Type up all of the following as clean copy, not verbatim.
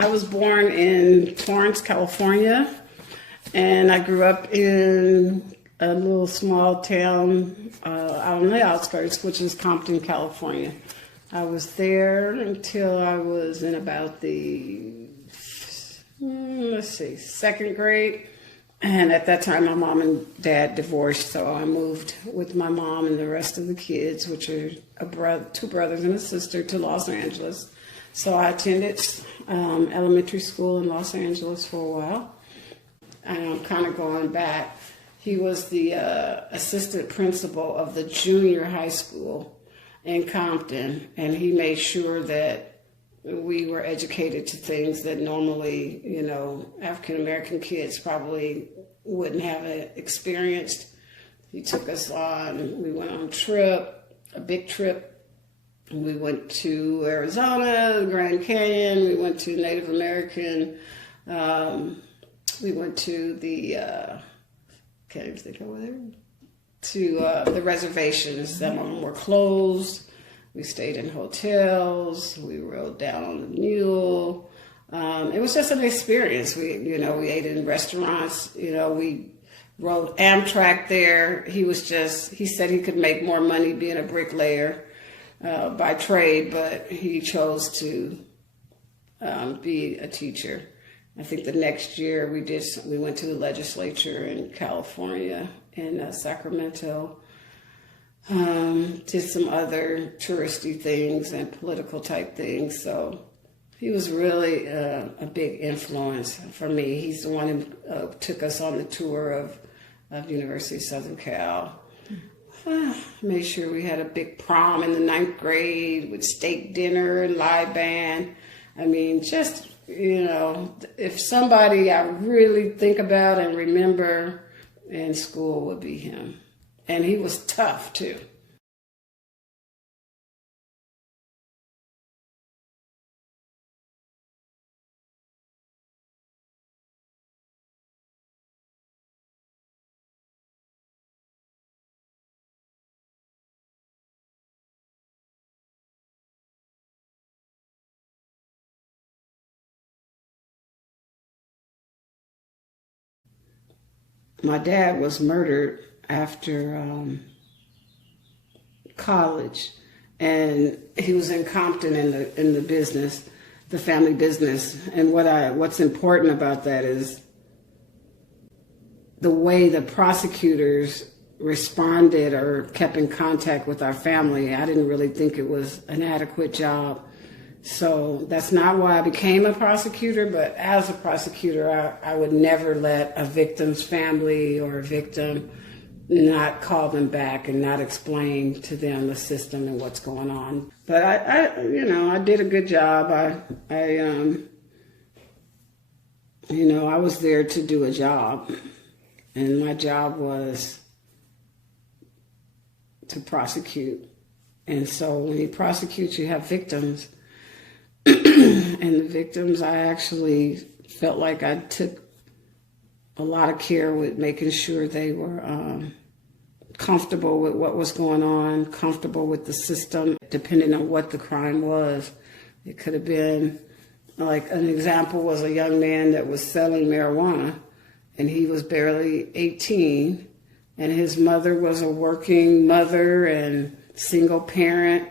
I was born in Torrance, California, and I grew up in a little small town out on the outskirts, which is Compton, California. I was there until I was in about the, second grade. And at that time, my mom and dad divorced, so I moved with my mom and the rest of the kids, which are two brothers and a sister, to Los Angeles. So I attended elementary school in Los Angeles for a while. And I'm kind of going back. He was the assistant principal of the junior high school in Compton, and he made sure that we were educated to things that normally, African-American kids probably wouldn't have experienced. He took us on, we went on a big trip. We went to Arizona, Grand Canyon, we went to Native American, we went to the, can't even think over there, to the reservations. Some of them were closed. We stayed in hotels. We rode down on the mule. It was just an experience. We ate in restaurants. We rode Amtrak there. He said he could make more money being a bricklayer by trade, but he chose to be a teacher. I think the next year we went to the legislature in California, in Sacramento. Did some other touristy things and political type things. So he was really a big influence for me. He's the one who took us on the tour of University of Southern Cal. Made sure we had a big prom in the 9th grade with steak dinner and live band. I mean, just, if somebody I really think about and remember in school would be him. And he was tough, too. My dad was murdered after college, and he was in Compton in the business, the family business. And what's important about that is the way the prosecutors responded or kept in contact with our family. I didn't really think it was an adequate job. So that's not why I became a prosecutor, but as a prosecutor, I would never let a victim's family or a victim not call them back and not explain to them the system and what's going on. But I did a good job. I was there to do a job, and my job was to prosecute. And so when you prosecute, you have victims. And the victims, I actually felt like I took a lot of care with making sure they were comfortable with what was going on, comfortable with the system, depending on what the crime was. It could have been, like an example was a young man that was selling marijuana, and he was barely 18, and his mother was a working mother and single parent,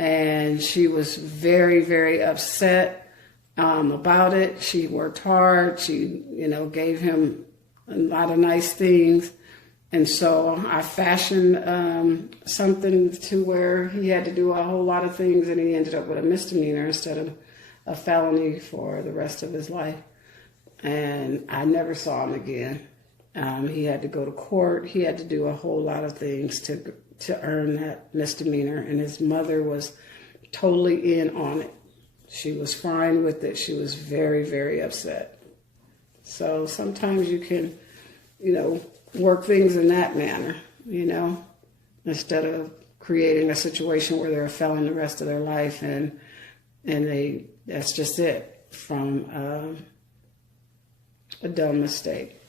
and she was very, very upset about it. She worked hard. She, gave him a lot of nice things. And so I fashioned something to where he had to do a whole lot of things, and he ended up with a misdemeanor instead of a felony for the rest of his life. And I never saw him again. He had to go to court. He had to do a whole lot of things to earn that misdemeanor. And his mother was totally in on it. She was fine with it. She was very, very upset. So sometimes you can, work things in that manner, instead of creating a situation where they're a felon the rest of their life and that's just it from a dumb mistake.